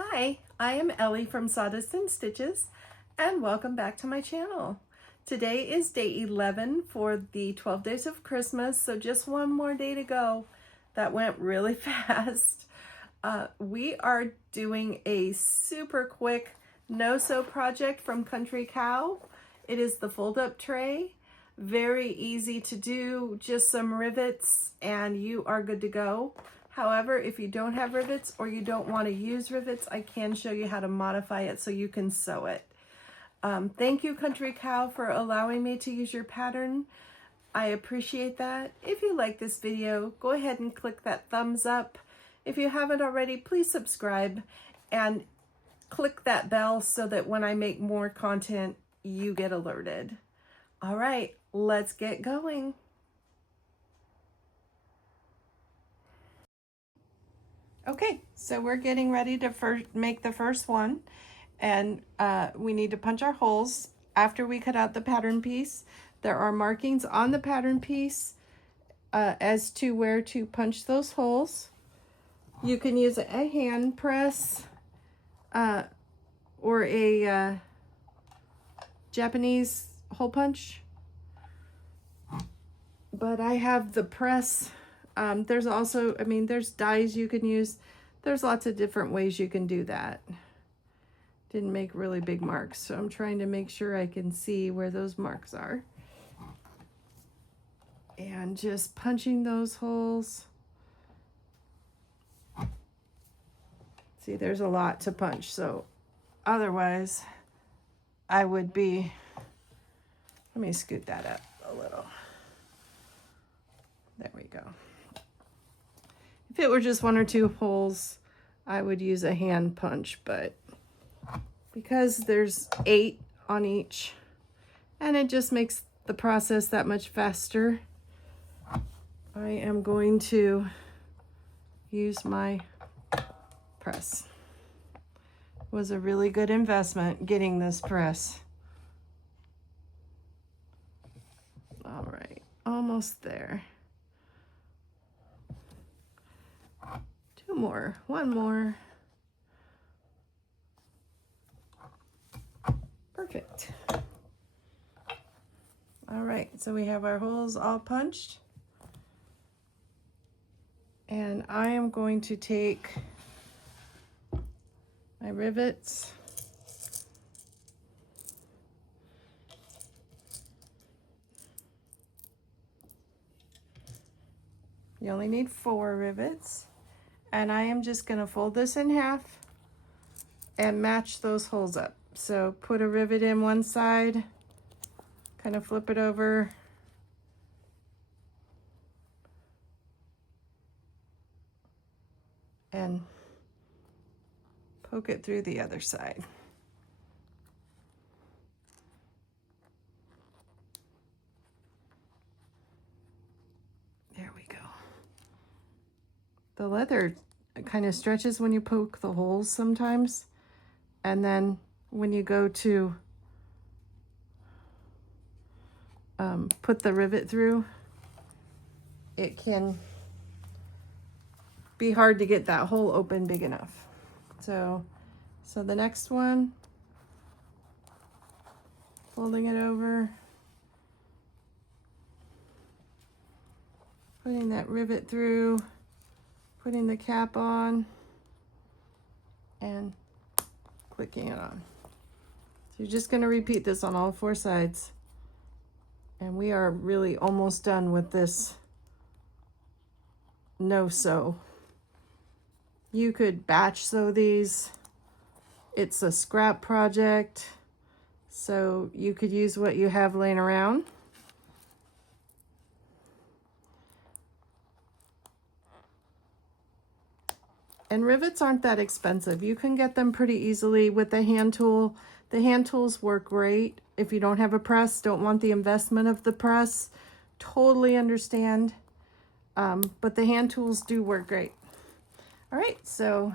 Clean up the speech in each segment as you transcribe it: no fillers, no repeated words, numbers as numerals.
Hi, I am Ellie from Sawdust and Stitches, and welcome back to my channel. Today is day 11 for the 12 days of Christmas, so just one more day to go. That went really fast. We are doing a super quick no-sew project from Country Cow. It is the fold-up tray. Very easy to do, just some rivets and you are good to go. However, if you don't have rivets or you don't want to use rivets, I can show you how to modify it so you can sew it. Thank you, Country Cow, for allowing me to use your pattern. I appreciate that. If you like this video, go ahead and click that thumbs up. If you haven't already, please subscribe and click that bell so that when I make more content, you get alerted. All right, let's get going. Okay, so we're getting ready to make the first one, and we need to punch our holes. After we cut out the pattern piece, there are markings on the pattern piece as to where to punch those holes. You can use a hand press or a Japanese hole punch, but I have the press. There's also, there's dies you can use. There's lots of different ways you can do that. Didn't make really big marks, so I'm trying to make sure I can see where those marks are. And just punching those holes. See, there's a lot to punch, so otherwise I would be, let me scoot that up a little. There we go. If it were just one or two holes, I would use a hand punch, but because there's 8 on each, and it just makes the process that much faster, I am going to use my press. It was a really good investment getting this press. All right, almost there. One more. Perfect. All right, so we have our holes all punched. And I am going to take my rivets. You only need 4 rivets. And I am just going to fold this in half and match those holes up. So put a rivet in one side, kind of flip it over, and poke it through the other side. There we go. The leather kind of stretches when you poke the holes sometimes, and then when you go to put the rivet through, it can be hard to get that hole open big enough. So the next one, folding it over, putting that rivet through, putting the cap on, and clicking it on. So you're just going to repeat this on all 4 sides. And we are really almost done with this no-sew. You could batch sew these. It's a scrap project, so you could use what you have laying around. And rivets aren't that expensive. You can get them pretty easily with the hand tool. The hand tools work great. If you don't have a press, don't want the investment of the press, totally understand. But the hand tools do work great. All right, so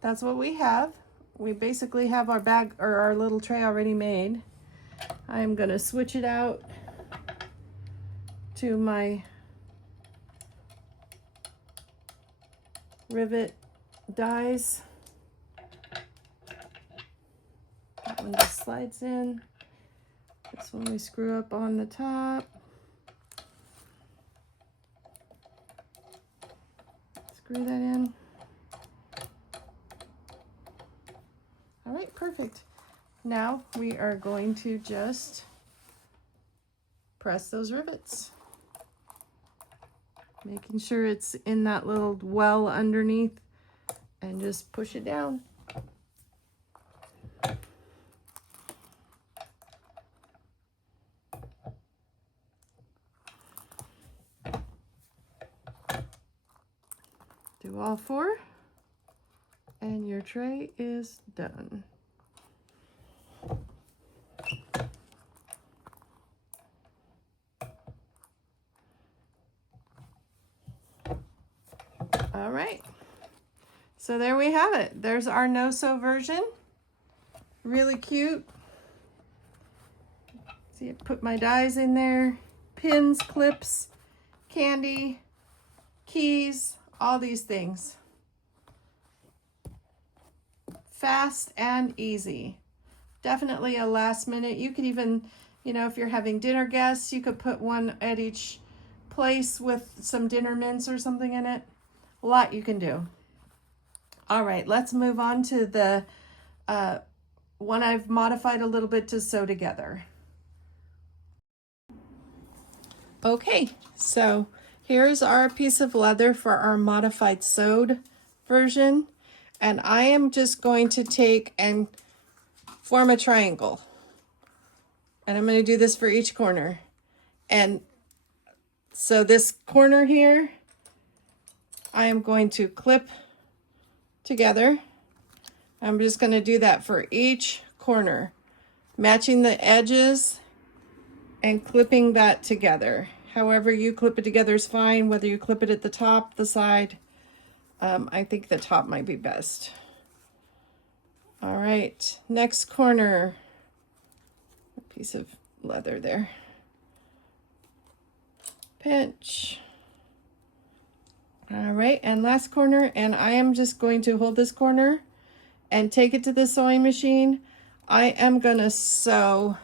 that's what we have. We basically have our bag or our little tray already made. I'm gonna switch it out to my rivet dies. That one just slides in. This one we screw up on the top. Screw that in. All right, perfect. Now we are going to just press those rivets. Making sure it's in that little well underneath, and just push it down. Do all 4, and your tray is done. All right, so there we have it. There's our no-sew version. Really cute. See, I put my dies in there, pins, clips, candy, keys, all these things. Fast and easy. Definitely a last minute. You could even, you know, if you're having dinner guests, you could put one at each place with some dinner mints or something in it. A lot you can do. All right, let's move on to the one I've modified a little bit to sew together. Okay, so here's our piece of leather for our modified sewed version. And I am just going to take and form a triangle. And I'm going to do this for each corner. And so this corner here, I am going to clip together. I'm just going to do that for each corner, matching the edges and clipping that together. However you clip it together is fine, whether you clip it at the top, the side. I think the top might be best. All right, next corner, a piece of leather there. Pinch. All right, and last corner, and I am just going to hold this corner and take it to the sewing machine. I am gonna sew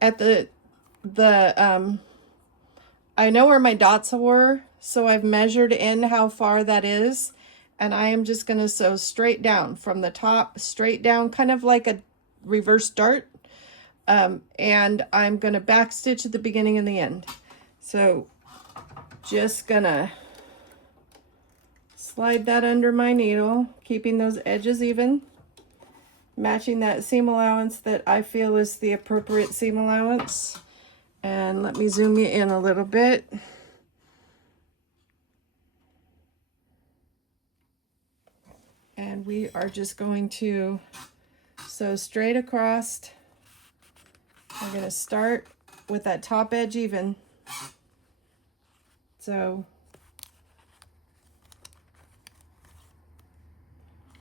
at I know where my dots were, so I've measured in how far that is, and I am just gonna sew straight down from the top, straight down, kind of like a reverse dart, and I'm gonna back stitch at the beginning and the end. So just gonna slide that under my needle, keeping those edges even, matching that seam allowance that I feel is the appropriate seam allowance. And let me zoom you in a little bit. And we are just going to sew straight across. We're going to start with that top edge even. So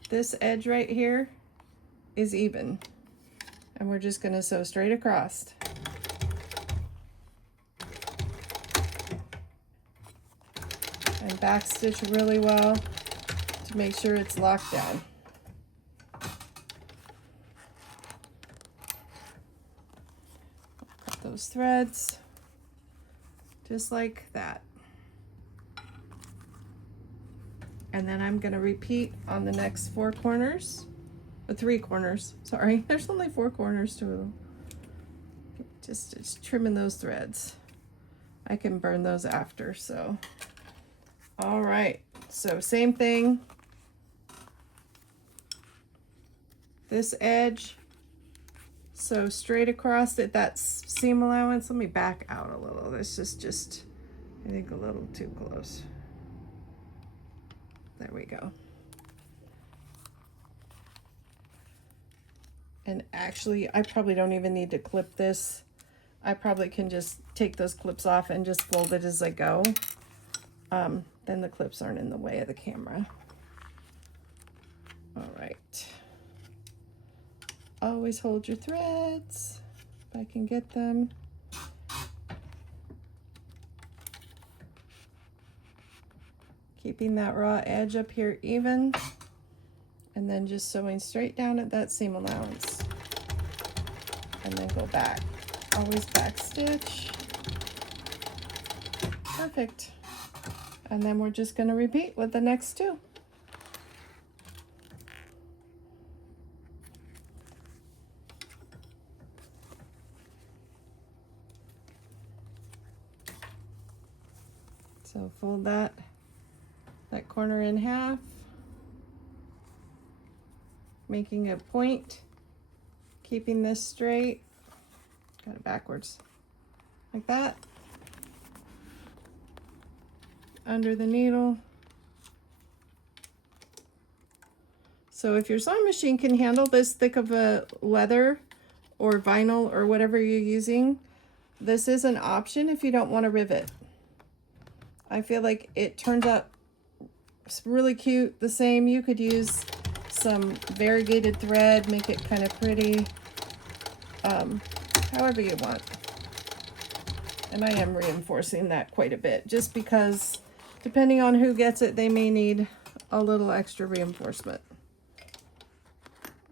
this edge right here is even. And we're just going to sew straight across. And back stitch really well to make sure it's locked down. Cut those threads just like that. And then I'm going to repeat on the next 4 corners, or 3 corners, sorry. There's only 4 corners to just trimming those threads. I can burn those after, so. All right, so same thing. This edge, so straight across at that seam allowance. Let me back out a little. This is just, I think, a little too close. There we go. And actually, I probably don't even need to clip this. I probably can just take those clips off and just fold it as I go. Then the clips aren't in the way of the camera. All right. Always hold your threads if I can get them. Keeping that raw edge up here even. and then just sewing straight down at that seam allowance, and then go back. Always back stitch. Perfect. And then we're just going to repeat with the next two. So fold that corner in half, making a point, keeping this straight, got it backwards, like that, under the needle. So if your sewing machine can handle this thick of a leather or vinyl or whatever you're using, this is an option if you don't want to rivet. I feel like it turns out really cute. The same, you could use some variegated thread, make it kind of pretty, however you want. And I am reinforcing that quite a bit, just because depending on who gets it, they may need a little extra reinforcement.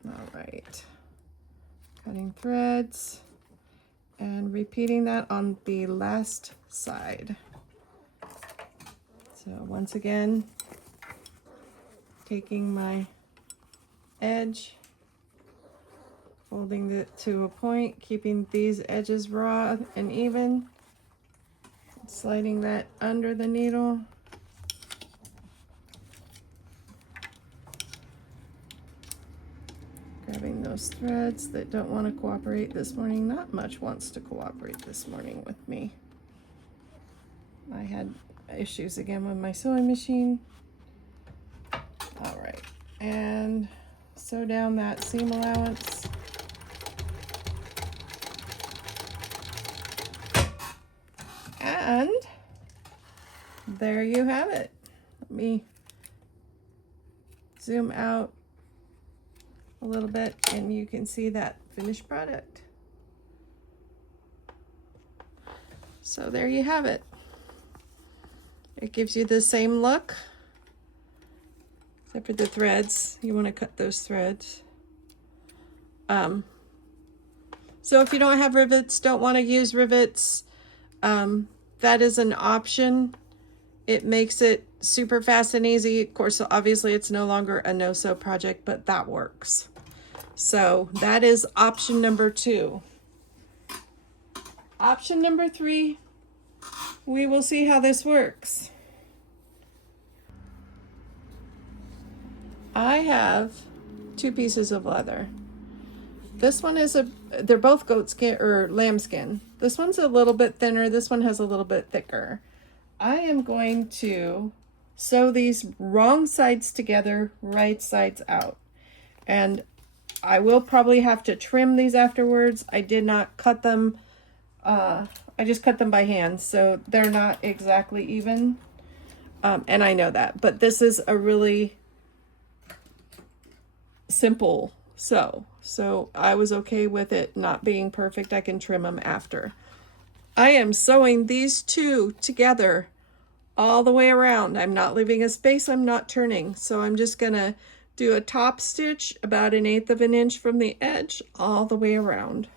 All right, cutting threads and repeating that on the last side. So once again, taking my edge, folding it to a point, keeping these edges raw and even, sliding that under the needle. Grabbing those threads that don't want to cooperate this morning. Not much wants to cooperate this morning with me. I had issues again with my sewing machine. All right, and sew down that seam allowance. And there you have it. Let me zoom out a little bit and you can see that finished product. So there you have it. It gives you the same look, except for the threads. You want to cut those threads. So if you don't have rivets, don't want to use rivets, that is an option. It makes it super fast and easy. Of course, obviously it's no longer a no-sew project, but that works. So that is option number 2. Option number 3, we will see how this works. I have 2 pieces of leather. This one is they're both goat skin or lamb skin. This one's a little bit thinner. This one has a little bit thicker. I am going to sew these wrong sides together, right sides out. And I will probably have to trim these afterwards. I did not cut them. I just cut them by hand, so they're not exactly even. And I know that, but this is a really simple sew. So I was okay with it not being perfect. I can trim them after. I am sewing these 2 together all the way around. I'm not leaving a space. I'm not turning. So I'm just gonna do a top stitch about 1/8 of an inch from the edge all the way around.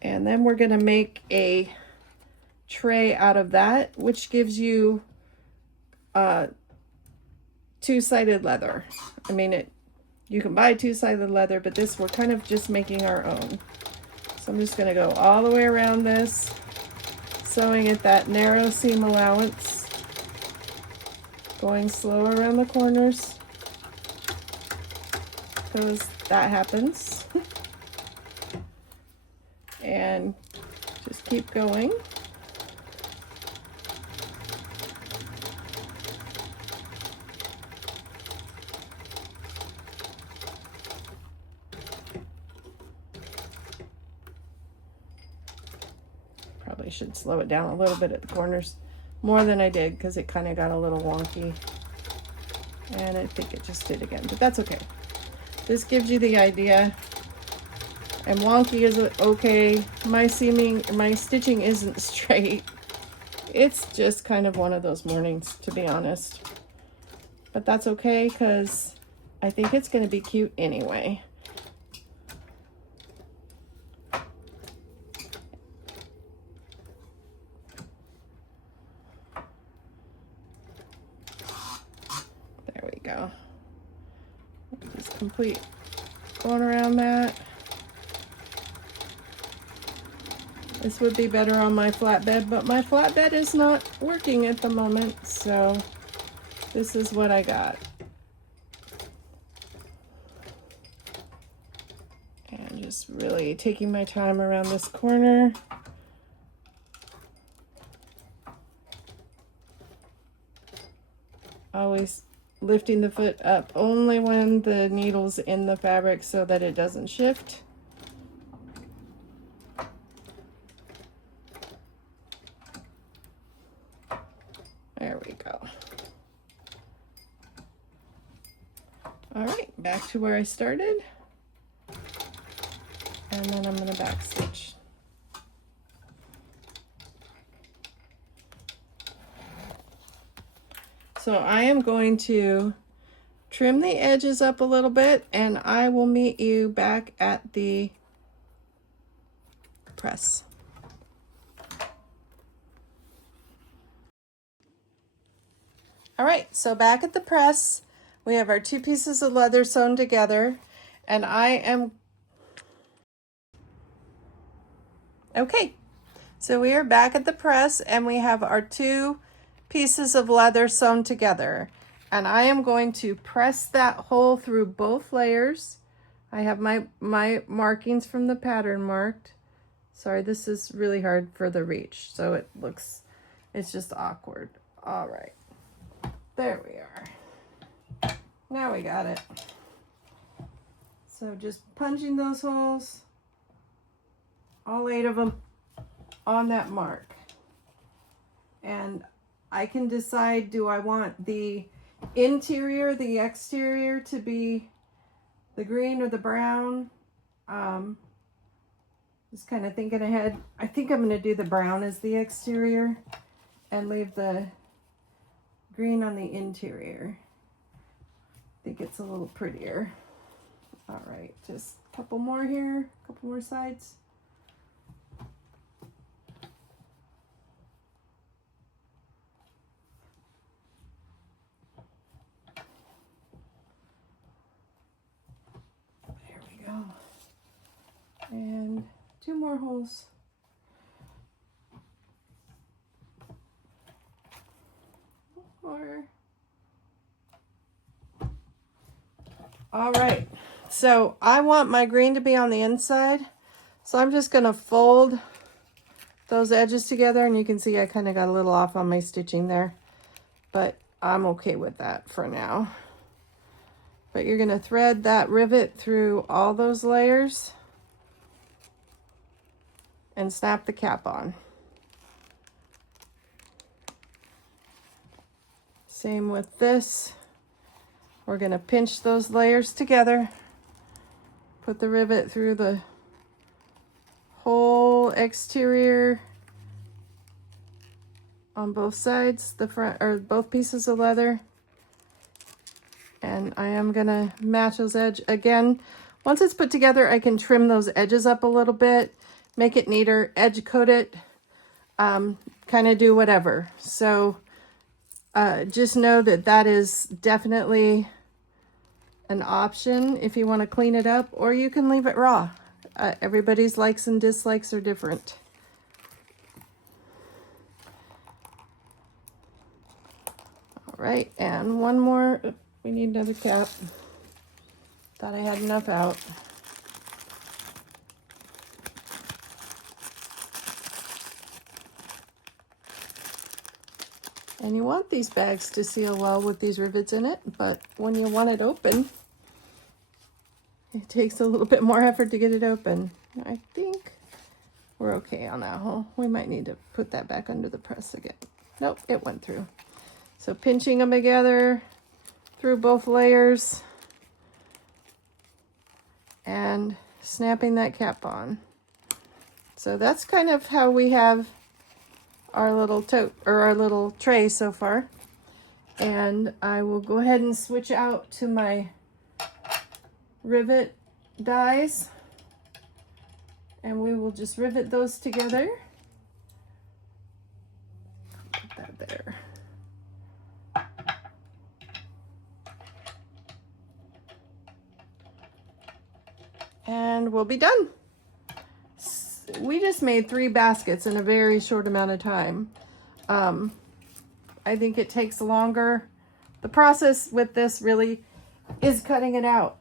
And then we're gonna make a tray out of that, which gives you 2-sided leather. I mean, you can buy 2-sided leather, but this, we're kind of just making our own. So I'm just gonna go all the way around this, sewing at that narrow seam allowance, going slow around the corners, because that happens. And just keep going. Probably should slow it down a little bit at the corners, more than I did, because it kind of got a little wonky. And I think it just did again, but that's okay. This gives you the idea. And wonky is okay. My stitching isn't straight. It's just kind of one of those mornings, to be honest. But that's okay, because I think it's going to be cute anyway. There we go. Just complete going around that. This would be better on my flatbed, but my flatbed is not working at the moment, so this is what I got. And just really taking my time around this corner. Always lifting the foot up only when the needle's in the fabric so that it doesn't shift. There we go. All right, back to where I started. And then I'm going to back stitch. So I am going to trim the edges up a little bit, and I will meet you back at the press. All right, so back at the press, we have our 2 pieces of leather sewn together, and I am, okay, so we are back at the press and we have our 2 pieces of leather sewn together, and I am going to press that hole through both layers. I have my markings from the pattern marked. Sorry, this is really hard for the reach, so it's just awkward. All right. There we are. Now we got it. So just punching those holes, all 8 of them, on that mark. And I can decide, do I want the interior, the exterior to be the green or the brown? Just kind of thinking ahead. I think I'm going to do the brown as the exterior and leave the green on the interior. I think it's a little prettier. All right, just a couple more here, a couple more sides. There we go. And 2 more holes. All right, so I want my green to be on the inside, so I'm just going to fold those edges together, and you can see I kind of got a little off on my stitching there, but I'm okay with that for now. But you're going to thread that rivet through all those layers and snap the cap on. Same with this. We're going to pinch those layers together, put the rivet through the whole exterior on both sides, the front, or both pieces of leather. And I am going to match those edges. Again, once it's put together, I can trim those edges up a little bit, make it neater, edge coat it, kind of do whatever. So just know that that is definitely an option if you want to clean it up, or you can leave it raw. Everybody's likes and dislikes are different. All right, and one more. We need another cap. Thought I had enough out. And you want these bags to seal well with these rivets in it, but when you want it open, it takes a little bit more effort to get it open. I think we're okay on that hole. We might need to put that back under the press again. Nope, it went through. So pinching them together through both layers and snapping that cap on. So that's kind of how we have our little tote, or our little tray so far. And I will go ahead and switch out to my rivet dies, and we will just rivet those together. Put that there. And we'll be done. We just made 3 baskets in a very short amount of time. I think it takes longer. The process with this really is cutting it out.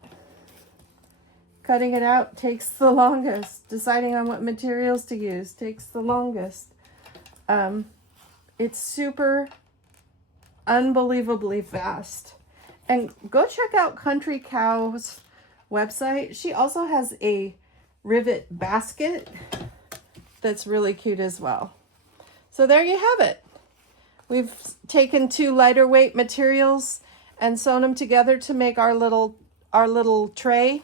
Cutting it out takes the longest. Deciding on what materials to use takes the longest. It's super unbelievably fast. And go check out Country Cow's website. She also has a rivet basket that's really cute as well. So there you have it. We've taken 2 lighter weight materials and sewn them together to make our little tray.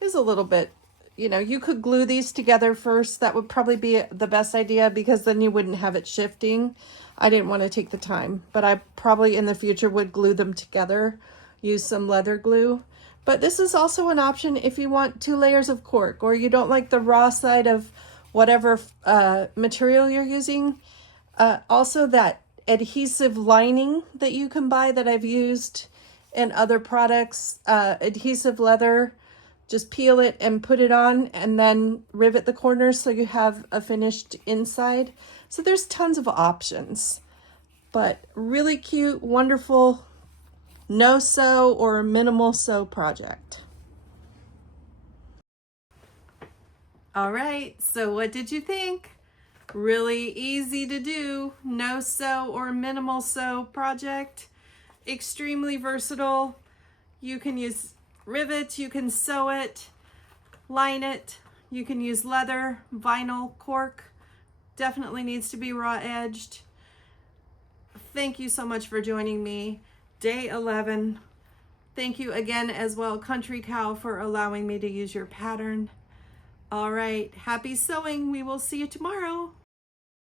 Is a little bit, you know, you could glue these together first. That would probably be the best idea, because then you wouldn't have it shifting. I didn't want to take the time, but I probably in the future would glue them together, use some leather glue. But this is also an option if you want 2 layers of cork, or you don't like the raw side of whatever material you're using. Also, that adhesive lining that you can buy that I've used in other products, adhesive leather, just peel it and put it on, and then rivet the corners so you have a finished inside. So there's tons of options, but really cute, wonderful, no sew or minimal sew project. All right, so what did you think? Really easy to do, no sew or minimal sew project. Extremely versatile. You can use rivets, you can sew it, line it, you can use leather, vinyl, cork. Definitely needs to be raw edged. Thank you so much for joining me. Day 11. Thank you again as well, Country Cow, for allowing me to use your pattern. All right, happy sewing. We will see you tomorrow.